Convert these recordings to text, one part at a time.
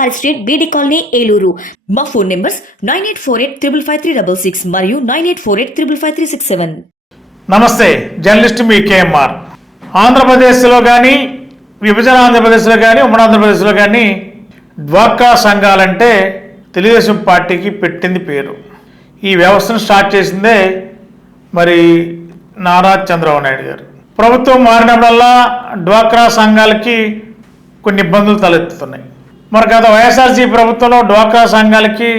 వారి street BD colony Eluru. మా phone numbers nine eight four eight triple five three double six మరియు nine eight four eight triple five three six seven. నమస్తే journalist మీ KMR. ఆంధ్రప్రదేశ్లో కానీ విభజన ఆంధ్రప్రదేశ్లో కానీ ఉమ్మడి ఆంధ్రప్రదేశ్లో కానీ డ్వాక్రా సంఘాలంటే తెలుగుదేశం పార్టీకి పెట్టింది పేరు. ఈ వ్యవస్థను స్టార్ట్ చేసిందే మరి నారా చంద్రబాబు నాయుడు గారు. ప్రభుత్వం మారినప్పుడల్లా డ్వాక్రా సంఘాలకి కొన్ని ఇబ్బందులు తలెత్తుతున్నాయి. మరి గత వైఎస్ఆర్సీ ప్రభుత్వంలో డ్వాక్రా సంఘాలకి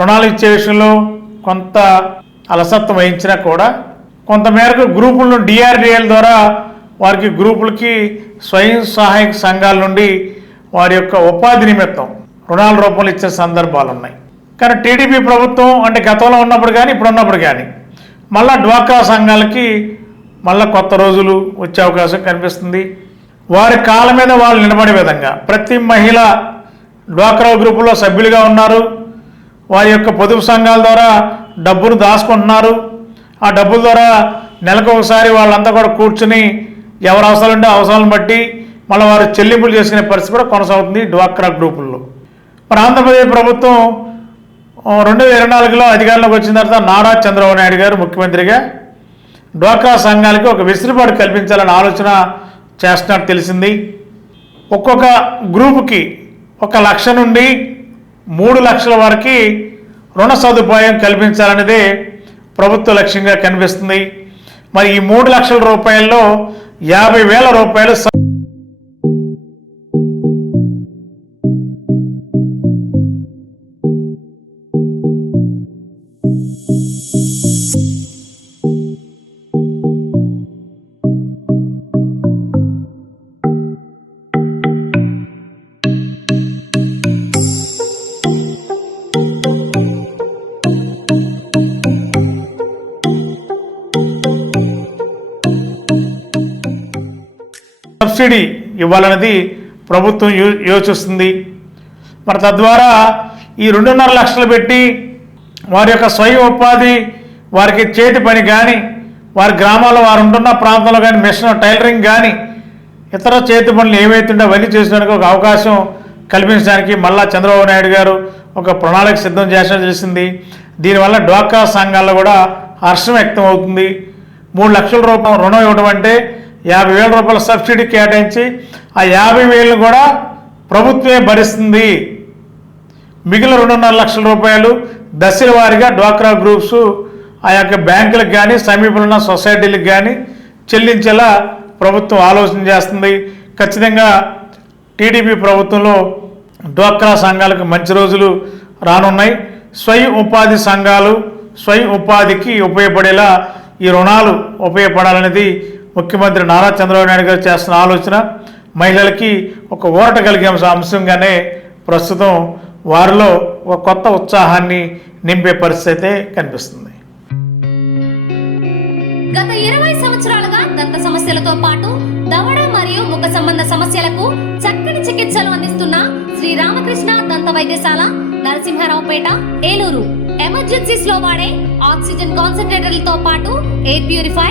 రుణాలు ఇచ్చే విషయంలో కొంత అలసత్వం వహించినా కూడా కొంతమేరకు గ్రూపులను డిఆర్డిఎల్ ద్వారా వారికి గ్రూపులకి స్వయం సహాయక సంఘాల నుండి వారి యొక్క ఉపాధి నిమిత్తం రుణాల రూపంలో ఇచ్చే సందర్భాలు ఉన్నాయి. కానీ టీడీపీ ప్రభుత్వం అంటే గతంలో ఉన్నప్పుడు కానీ ఇప్పుడు ఉన్నప్పుడు కానీ మళ్ళా డ్వాక్రా సంఘాలకి మళ్ళా కొత్త రోజులు వచ్చే అవకాశం కనిపిస్తుంది. వారి కాళ్ళ మీద వాళ్ళు నిలబడే విధంగా ప్రతి మహిళ డ్వాక్రా గ్రూపులో సభ్యులుగా ఉన్నారు. వారి యొక్క పొదుపు సంఘాల ద్వారా డబ్బును దాచుకుంటున్నారు. ఆ డబ్బుల ద్వారా నెలకు ఒకసారి వాళ్ళంతా కూడా కూర్చుని ఎవరు అవసరాలు ఉంటే అవసరాలను బట్టి మళ్ళీ వారు చెల్లింపులు చేసుకునే పరిస్థితి కూడా కొనసాగుతుంది డ్వాక్రా గ్రూపుల్లో. మరి ఆంధ్రప్రదేశ్ ప్రభుత్వం రెండు వేల ఇరవై నాలుగులో అధికారంలోకి వచ్చిన తర్వాత నారా చంద్రబాబు నాయుడు గారు ముఖ్యమంత్రిగా డ్వాక్రా సంఘాలకి ఒక వెసులుబాటు కల్పించాలనే ఆలోచన చేస్తున్నట్టు తెలిసింది. ఒక్కొక్క గ్రూపుకి ఒక లక్ష నుండి మూడు లక్షల వరకు రుణ సదుపాయం కల్పించాలనేదే ప్రభుత్వ లక్ష్యంగా కనిపిస్తుంది. మరి ఈ మూడు లక్షల రూపాయల్లో యాభై వేల రూపాయలు సబ్సిడీ ఇవ్వాలన్నది ప్రభుత్వం యోచిస్తుంది. మరి తద్వారా ఈ రెండున్నర లక్షలు పెట్టి వారి యొక్క స్వయం ఉపాధి వారికి చేతి పని కానీ వారి గ్రామాల్లో వారు ఉంటున్న ప్రాంతంలో కానీ మిషన్ టైలరింగ్ కానీ ఇతర చేతి పనులు ఏమైతుండో అవన్నీ చేసుకోవడానికి ఒక అవకాశం కల్పించడానికి మళ్ళా చంద్రబాబు నాయుడు గారు ఒక ప్రణాళిక సిద్ధం చేసిన చేసింది. దీనివల్ల డ్వాక్రా సంఘాల్లో కూడా హర్షం వ్యక్తం అవుతుంది మూడు లక్షల రూపాయలు రుణం ఇవ్వడం అంటే యాభై వేల రూపాయల సబ్సిడీ కేటాయించి ఆ యాభై వేలను కూడా ప్రభుత్వమే భరిస్తుంది. మిగిలిన రెండున్నర లక్షల రూపాయలు దశల వారీగా డ్వాక్రా గ్రూప్స్ ఆ యొక్క బ్యాంకులకు కానీ సమీపంలో ఉన్న సొసైటీలకు కానీ చెల్లించేలా ప్రభుత్వం ఆలోచన చేస్తుంది. ఖచ్చితంగా టీడీపీ ప్రభుత్వంలో డ్వాక్రా సంఘాలకు మంచి రోజులు రానున్నాయి. స్వయం ఉపాధి సంఘాలు స్వయం ఉపాధికి ఉపయోగపడేలా ఈ రుణాలు ఉపయోగపడాలనేది ముఖ్యమంత్రి నారా చంద్రబాబు నాయుడు గారు చేస్తున్న ఆలోచన మహిళలకి ఒక ఊరట కలిగే అంశంగానే ప్రస్తుతం వారిలో ఒక కొత్త ఉత్సాహాన్ని నింపే పరిస్థితి అయితే కనిపిస్తుంది. గత ఇరవై సంవత్సరాలుగా దంత సమస్యలతో పాటు దవడ మరియు ముఖ సంబంధ సమస్యలకు చక్కని చికిత్సలు అందిస్తున్న శ్రీ రామకృష్ణ దంత వైద్యశాల నరసింహారావుపేట ఏలూరు. ఎమర్జెన్సీస్లో వాడే ఆక్సిజన్ కాన్సన్ట్రేటర్లతో పాటు air purify